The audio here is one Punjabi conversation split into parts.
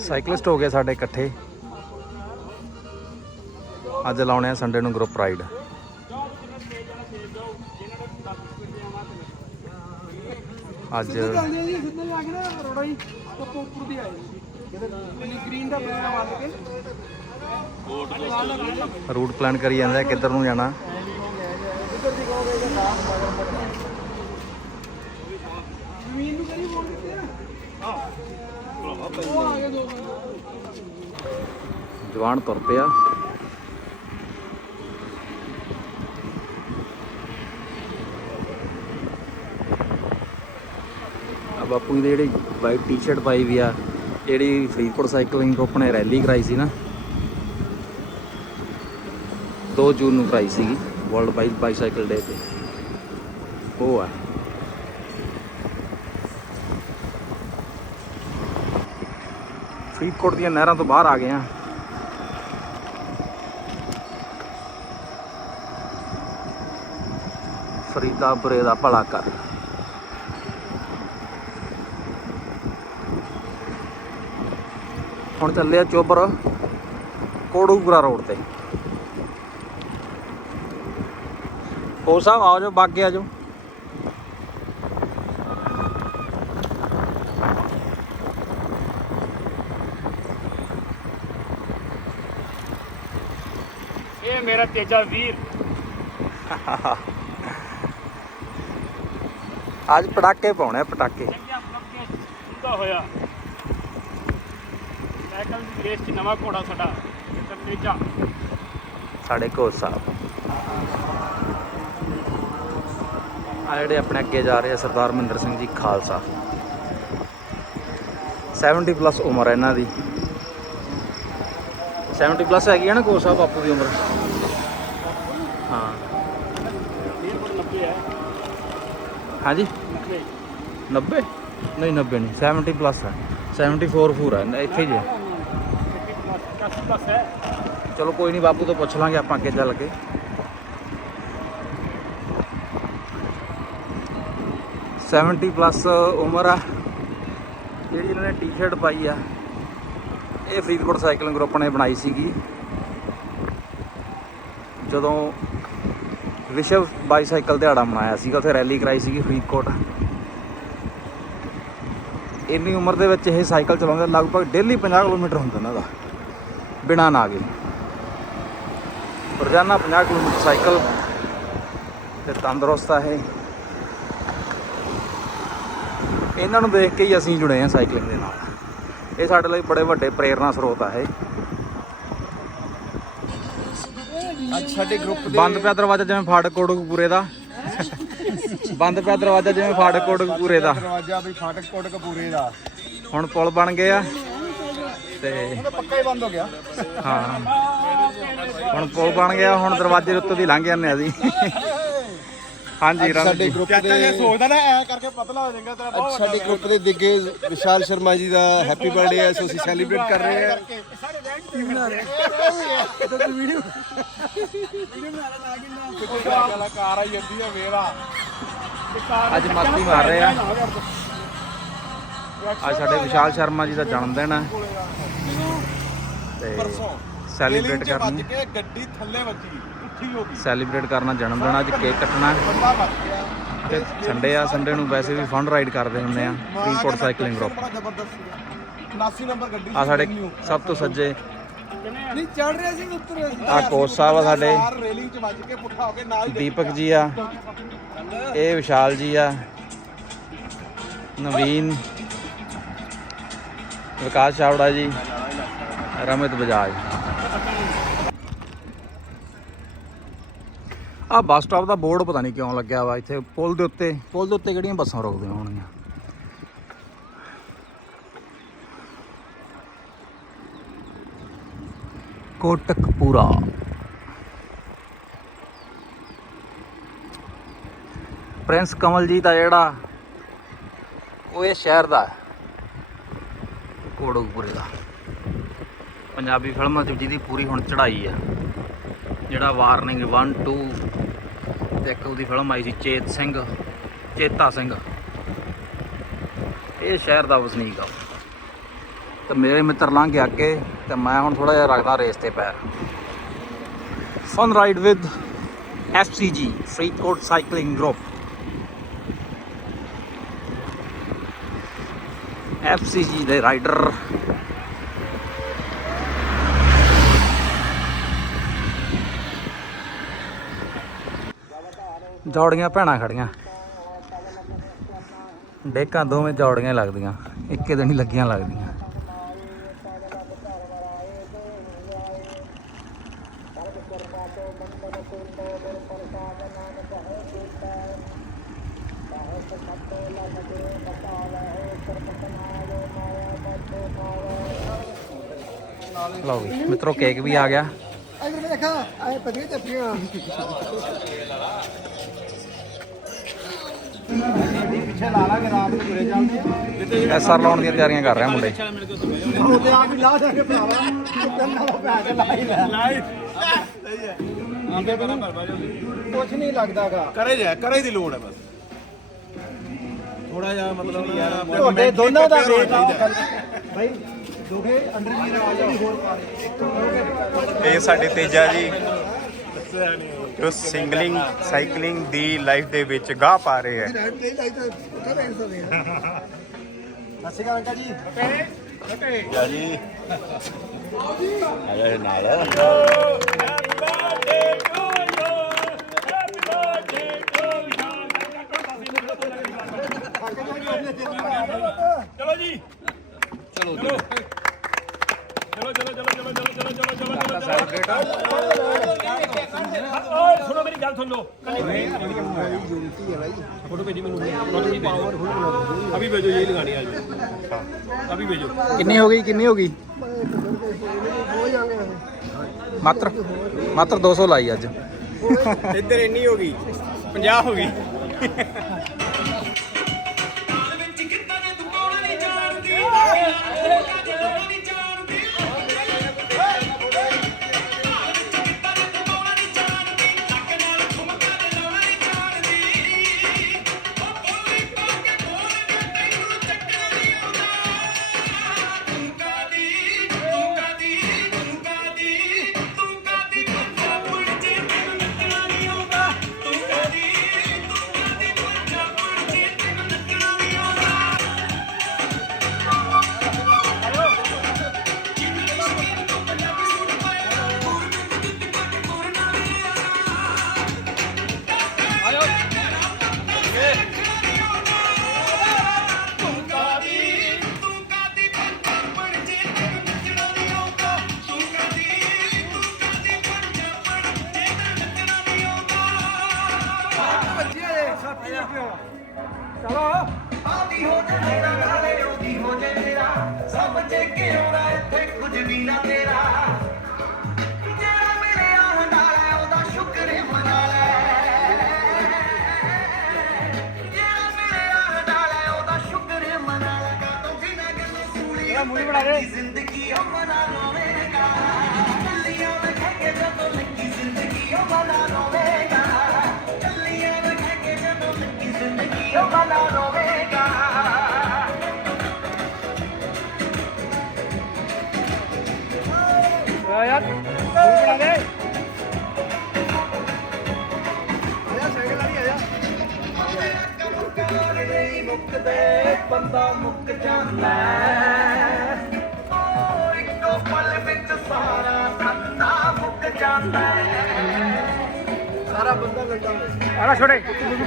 ਸਾਈਕਲਿਸਟ ਹੋ ਗਏ ਸਾਡੇ ਇਕੱਠੇ। ਅੱਜ ਲਾਉਣੇ ਆ ਸੰਡੇ ਨੂੰ ਗਰੁੱਪ ਰਾਈਡ ਅੱਜ ਨਾ ਰੂਟ ਪਲਾਨ ਕਰੀ ਜਾਂਦਾ ਕਿੱਧਰ ਨੂੰ ਜਾਣਾ। ਜ਼ਮੀਨ ਨੂੰ ਕਰੀ ਮੋੜ ਦਿੱਤੇ ਦੋ ਜਵਾਨ ਤੁਰ ਪਿਆ। ਆ ਬਾਪੂ ਦੀ ਜਿਹੜੀ ਵਾਈਟ ਟੀ-ਸ਼ਰਟ ਪਾਈ ਵੀ ਆ, ਜਿਹੜੀ ਫਰੀਦਕੋਟ ਸਾਈਕਲਿੰਗ ਗਰੁੱਪ ਨੇ ਰੈਲੀ ਕਰਾਈ ਸੀ ਨਾ। 2 ਜੂਨ ਨੂੰ ਕਰਾਈ ਸੀਗੀ ਵਰਲਡ ਬਾਈਕ ਬਾਈਸਾਈਕਲ ਡੇ ਤੇ। ਉਹ ਆ। ਫਰੀਦਕੋਟ ਦੀਆਂ ਨਹਿਰਾਂ ਤੋਂ ਬਾਹਰ ਆ ਗਏ ਆ ਫਰੀਦਾਪੁਰੇ ਦਾ ਭਲਾ ਕਰ। ਹੁਣ ਚੱਲੇ ਆ ਚੋਬਰ ਕੋੜੂਪੁਰਾ ਰੋਡ ਤੇ। ਹੋ ਸਾਹਿਬ, ਆ ਜਾਓ, ਬਾਗੇ ਆ ਜਾਓ ਇਹ ਮੇਰਾ ਤੇਜਾ ਵੀਰ। ਅੱਜ ਪਟਾਕੇ ਪਾਉਣੇ ਪਟਾਕੇ। ਸੁੰਦਾ ਹੋਇਆ। ਸਾਈਕਲ ਦੀ ਰੇਸ 'ਚ ਨਵਾਂ ਘੋੜਾ ਸਾਡਾ ਮਿੱਤਰ ਤੇਜਾ। ਸਾਡੇ ਕੋਚ ਸਾਹਿਬ ਆ ਜਿਹੜੇ ਆਪਣੇ ਅੱਗੇ ਜਾ ਰਹੇ ਆ ਸਰਦਾਰ ਮਹਿੰਦਰ ਸਿੰਘ ਜੀ ਖਾਲਸਾ। 70 ਪਲੱਸ ਉਮਰ ਹੈ ਇਹਨਾਂ ਦੀ। 70 ਪਲੱਸ ਹੈਗੀ ਹੈ ਨਾ ਕੋਚ ਸਾਹਿਬ ਬਾਪੂ ਦੀ ਉਮਰ। ਹਾਂ। 90 ਹੈ ਹਾਂਜੀ? 90 ਨਹੀਂ 90 ਨਹੀਂ 70 ਪਲੱਸ ਹੈ। 74 ਫੋਰ ਹੈ, ਇੱਥੇ ਹੀ ਹੈ। ਚਲੋ ਕੋਈ ਨਹੀਂ, ਬਾਪੂ ਤੋਂ ਪੁੱਛ ਲਾਂਗੇ ਆਪਾਂ ਅੱਗੇ ਚੱਲ ਕੇ। ਸੈਵਨਟੀ ਪਲੱਸ ਉਮਰ ਆ। ਜਿਹੜੀ ਇਹਨਾਂ ਨੇ ਟੀ-ਸ਼ਰਟ ਪਾਈ ਆ, ਇਹ ਫਰੀਦਕੋਟ ਸਾਈਕਲਿੰਗ ਗਰੁੱਪ ਨੇ ਬਣਾਈ ਸੀਗੀ। ਜਦੋਂ ਵਿਸ਼ਵ ਬਾਈਸਾਈਕਲ ਦਿਹਾੜਾ ਮਨਾਇਆ ਸੀਗਾ, ਉੱਥੇ ਰੈਲੀ ਕਰਾਈ ਸੀਗੀ ਫਰੀਦਕੋਟ। ਇੰਨੀ ਉਮਰ ਦੇ ਵਿੱਚ ਇਹ ਸਾਈਕਲ ਚਲਾਉਂਦੇ ਲਗਭਗ ਡੇਲੀ 50 ਕਿਲੋਮੀਟਰ ਹੁੰਦਾ ਇਹਨਾਂ ਦਾ, ਬਿਨਾ ਨਾਗੇ। ਰੋਜ਼ਾਨਾ 50 ਕਿਲੋਮੀਟਰ ਸਾਈਕਲ ਤੇ ਤੰਦਰੁਸਤ ਆ ਇਹ। ਇਹਨਾਂ ਨੂੰ ਦੇਖ ਕੇ ਹੀ ਅਸੀਂ ਜੁੜੇ ਆ ਸਾਈਕਲਿੰਗ ਦੇ ਨਾਲ। ਇਹ ਸਾਡੇ ਲਈ ਬੜੇ ਵੱਡੇ ਪ੍ਰੇਰਨਾ ਸਰੋਤ ਆ ਇਹ। ਅੱਜ ਸਾਡੇ ਗਰੁੱਪ ਬੰਦ ਪਿਆ ਦਰਵਾਜ਼ਾ ਜਿਵੇਂ ਫਾਟਕ ਕੋਟਕਪੂਰੇ ਦਾ। ਬੰਦ ਪਿਆ ਦਰਵਾਜ਼ਾ ਜਿਵੇਂ ਫਾਟਕ ਕੋਟਕਪੂਰੇ ਦਾ। ਦਰਵਾਜ਼ਾ ਵੀ ਫਾਟਕ ਕੋਟਕ ਪੂਰੇ ਦਾ। ਹੁਣ ਪੁਲ ਬਣ ਗਏ ਆ। ਤੇ ਪੱਕਾ ਹੀ ਬੰਦ ਹੋ ਗਿਆ। ਹਾਂ। ਹੁਣ ਪੁਲ ਬਣ ਗਿਆ ਹੁਣ ਦਰਵਾਜ਼ੇ ਦੇ ਉੱਤੇ ਦੀ ਲੰਘ ਜਾਂਦੇ ਆ ਅਸੀਂ। ਹਾਂਜੀ ਰਣ ਸਾਡੇ ਜੀ। ਗਰੁੱਪ ਦੇ ਸੋਚਦਾ ਨਾ ਐ ਕਰਕੇ ਪਤਲਾ ਹੋ ਜਾਏਗਾ ਤੇਰਾ ਅੱਜ ਸਾਡੇ ਗਰੁੱਪ ਦੇ ਦਿੱਗੇ ਵਿਸ਼ਾਲ ਸ਼ਰਮਾ ਜੀ ਦਾ ਹੈਪੀ ਬਰਥਡੇ ਹੈ ਸੋ ਅਸੀਂ ਸੈਲੀਬ੍ਰੇਟ ਕਰ ਰਹੇ ਹਾਂ। ਕਾਰ ਆਈ ਜਾਂਦੀ ਹੈ ਵੇਵਾ ਅੱਜ ਮਸਤੀ ਮਾਰ ਰਹੇ। ਆ ਅੱਜ ਸਾਡੇ ਵਿਸ਼ਾਲ ਸ਼ਰਮਾ ਜੀ ਦਾ ਜਨਮ ਦਿਨ ਹੈ ਤੇ ਸੈਲੀਬ੍ਰੇਟ ਕਰਨੀ। ਗੱਡੀ ਥੱਲੇ ਵੱਜੀ। ਸੈਲੀਬ੍ਰੇਟ ਕਰਨਾ ਜਨਮ ਦਿਨ ਅੱਜ ਕੇਕ ਕੱਟਣਾ। ਤੇ ਸੰਡੇ ਆ ਸੰਡੇ ਨੂੰ ਵੈਸੇ ਵੀ ਫਨ ਰਾਈਡ ਕਰਦੇ ਹੁੰਦੇ ਆ ਫਰੀਦਕੋਟ ਸਾਈਕਲਿੰਗ ਗਰੁੱਪ ਬੜਾ ਜ਼ਬਰਦਸਤ ਸੀਗਾ 79 ਨੰਬਰ ਗੱਡੀ ਆ ਸਾਡੇ ਸਭ ਤੋਂ ਸੱਜੇ। ਨਹੀਂ ਚੜ ਰਿਹਾ ਸੀ ਉੱਤਰ ਰਿਹਾ ਸੀ। ਆ ਕੋਚ ਸਾਹਿਬ ਆ ਸਾਡੇ। ਕਾਰ ਰੇਲਿੰਗ 'ਚ ਵੱਜ ਕੇ ਪੁੱਠਾ ਹੋ ਕੇ ਨਾਲ ਹੀ ਦੀਪਕ ਜੀ ਆ। ਇਹ ਵਿਸ਼ਾਲ ਜੀ ਆ। ਨਵੀਨ। ਵਿਕਾਸ ਚਾਵੜਾ ਜੀ। ਰਮਿਤ ਬਜਾਜ। ਆ ਬੱਸ ਸਟਾਪ ਦਾ ਬੋਰਡ ਪਤਾ ਨਹੀਂ ਕਿਉਂ ਲੱਗਿਆ ਵਾ ਇੱਥੇ, ਪੁਲ ਦੇ ਉੱਤੇ, ਪੁਲ ਦੇ ਉੱਤੇ ਕਿਹੜੀਆਂ ਬੱਸਾਂ ਰੋਕਦੀਆਂ ਹੋਣਗੀਆਂ? ਕੋਟਕਪੂਰਾ। ਪ੍ਰਿੰਸ ਕਮਲਜੀਤ ਆ ਜਿਹੜਾ, ਉਹ ਇਹ ਸ਼ਹਿਰ ਦਾ ਹੈ ਦਾ। ਪੰਜਾਬੀ ਫਿਲਮਾਂ 'ਚ ਜਿਹਦੀ ਪੂਰੀ ਹੁਣ ਚੜ੍ਹਾਈ ਆ, ਜਿਹੜਾ ਵਾਰਨਿੰਗ 1 2 ਤੇ ਇੱਕ ਉਹਦੀ ਫਿਲਮ ਆਈ ਸੀ ਚੇਤ ਸਿੰਘ, ਚੇਤਾ ਸਿੰਘ। ਇਹ ਸ਼ਹਿਰ ਦਾ ਵਸਨੀਕ ਆ। ਤੇ ਮੇਰੇ ਮਿੱਤਰ ਲੰਘ ਗਿਆ ਅੱਗੇ, ਤੇ ਮੈਂ ਹੁਣ ਥੋੜਾ ਜਿਹਾ ਰੱਖਦਾ ਰੇਸ ਤੇ ਪੈਰ। Fun ride with FCG Faridkot cycling group FCG ਦੇ ਰਾਈਡਰ ਜੋੜੀਆਂ ਭੈਣਾਂ ਖੜੀਆਂ। ਡੇਕਾਂ ਦੋਵੇਂ ਜੋੜੀਆਂ ਲੱਗਦੀਆਂ। ਇੱਕੇ ਦਿਨ ਹੀ ਲੱਗੀਆਂ ਲੱਗਦੀਆਂ। ਲਓ ਵੀ, ਮਿੱਤਰੋ ਕੇਕ ਵੀ ਆ ਗਿਆ। ਇਧਰ ਦੇਖਾ ਆਏ ਪਤੀਆਂ ਚੱਪੀਆਂ। ਪਿੱਛੇ ਐਸਆਰ ਲਾਉਣ ਦੀਆਂ ਤਿਆਰੀਆਂ ਕਰ ਰਿਹਾ ਮੁੰਡੇ। ਉਹ ਤੇ ਆਪ ਹੀ ਲਾ ਦਾਂਗੇ ਭਰਾਵਾ। ਤੈਨੂੰ ਨਾਲੋਂ ਪੈਸੇ ਲਾਈ ਲੈ। ਲਾਈ ਸਹੀ ਹੈ ਆਂਦੇ ਬਣਾ ਭਰਵਾ ਕੁਝ ਨਹੀਂ ਲੱਗਦਾਗਾ। ਕਰੇ ਜਾ ਕਰੇ ਦੀ ਲੋੜ ਹੈ ਬਸ। ਥੋੜਾ ਜਿਹਾ ਮਤਲਬ ਯਾਰ ਤੁਹਾਡੇ ਦੋਨਾਂ ਦਾ ਆ ਭਾਈ ਦੋਗੇ ਅੰਡਰਵੀਅਰ ਆ ਜਾਓ ਹੋਰ ਪਾ ਇਹ ਸਾਡੇ ਤੇਜਾ ਜੀ। ਜੋ ਸਿੰਗਲਿੰਗ ਸਾਈਕਲਿੰਗ ਦੀ ਲਾਈਫ ਦੇ ਵਿੱਚ ਗਾਹ ਪਾ ਰਹੇ ਹੈ ਸਤਿ ਸ਼੍ਰੀ ਅਕਾਲ ਅੰਕਲ ਜੀ। ਜਾ ਜੀ ਆਇਆ ਨਾਲ ਸੁਣੋ ਮੇਰੀ ਗੱਲ ਸੁਣ ਲਓ ਫੋਟੋ ਭੇਜੀ ਮੈਨੂੰ ਫੋਟੋ ਦੀ ਪਾਵਰ ਅਭੀ ਭੇਜੋ ਇਹ ਲਗਾਣੀ ਆ ਜੀ ਅਭੀ ਭੇਜੋ ਕਿੰਨੀ ਹੋ ਗਈ ਕਿੰਨੀ ਹੋ ਗਈ? ਮਾਤਰ ਮਾਤਰ 200 ਲਾਈ ਅੱਜ। ਇੱਧਰ ਇੰਨੀ ਹੋ ਗਈ 50 ਹੋ ਗਈ। ਆਦੀ ਹੋ ਜੇ ਤੇਰਾ ਨਾਲੇ ਆਉਂਦੀ ਹੋ ਜੇ ਤੇਰਾ। ਸਭ ਜੇ ਕੇ ਆਉਂਦਾ ਇੱਥੇ ਕੁਝ ਵੀ ਨਾ ਤੇਰਾ। ਜਿਹੜਾ ਮਿਲਿਆ ਹੁੰਦਾ ਲੈ ਉਹਦਾ ਸ਼ੁਕਰ ਮਨਾ ਲੈ। ਜਿਹੜਾ ਮਿਲਿਆ ਹੁੰਦਾ ਲੈ ਉਹਦਾ ਸ਼ੁਕਰ ਮਨਾ ਲੈ। ਕਾ ਤੂੰ ਜਿਨਾ ਗੱਲ ਸੂਲੀ ਮੂਵੀ ਬਣਾ ਕੇ ਜ਼ਿੰਦਗੀ ਉਹ ਮਨਾ ਲੋ ਮੇਰੇ ਕਾ ਕੱਲੀਆਂ ਲਖੇ ਕੇ ਜਦੋਂ ਲੱਗੀ ਜ਼ਿੰਦਗੀ ਉਹ ਮਨਾ ਲੋ ਬੰਦਾ ਮੁੱਕ ਜਾਂਦਾ ਸਾਰਾ ਆਲਾ ਛੋੜੇ ਤੂੰ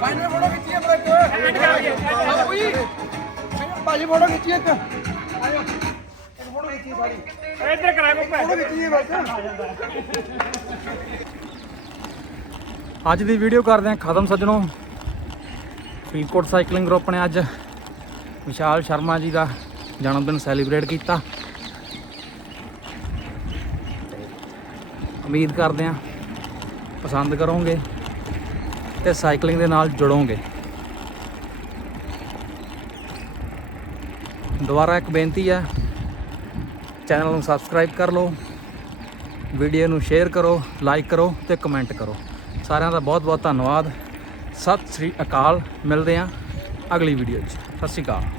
ਫਾਈਨਲ ਫੋਟੋ ਖਿੱਚੀ ਹੈ ਬ੍ਰੇਕ ਭਾਜੀ ਫੋਟੋ ਖਿੱਚੀ ਇੱਕ ਆਜੋ ਫੋਟੋ ਖਿੱਚੀ ਸਾਰੀ ਇੱਧਰ ਕਰਾ ਕੋ ਫੋਟੋ ਖਿੱਚੀ ਹੈ ਬਸ। ਅੱਜ ਦੀ ਵੀਡੀਓ ਕਰਦੇ ਹਾਂ ਖਤਮ ਸੱਜਣੋ। ਫਰੀਦਕੋਟ ਸਾਈਕਲਿੰਗ ਗਰੁੱਪ ਨੇ ਅੱਜ ਵਿਸ਼ਾਲ ਸ਼ਰਮਾ ਜੀ ਦਾ ਜਨਮ ਦਿਨ ਸੈਲੀਬ੍ਰੇਟ ਕੀਤਾ। ਉਮੀਦ ਕਰਦੇ ਹਾਂ ਪਸੰਦ ਕਰੋਗੇ। ਤੇ ਸਾਈਕਲਿੰਗ ਦੇ ਨਾਲ ਜੁੜੋਗੇ। ਦੁਬਾਰਾ ਇੱਕ ਬੇਨਤੀ ਹੈ, ਚੈਨਲ ਨੂੰ ਸਬਸਕ੍ਰਾਈਬ ਕਰ ਲਓ ਵੀਡੀਓ ਨੂੰ ਸ਼ੇਅਰ ਕਰੋ ਲਾਈਕ ਕਰੋ ਤੇ ਕਮੈਂਟ ਕਰੋ। ਸਾਰਿਆਂ ਦਾ ਬਹੁਤ ਬਹੁਤ ਧੰਨਵਾਦ। ਸਤਿ ਸ੍ਰੀ ਅਕਾਲ, ਮਿਲਦੇ ਹਾਂ ਅਗਲੀ ਵੀਡੀਓ 'ਚ। ਸਤਿ ਸ੍ਰੀ ਅਕਾਲ।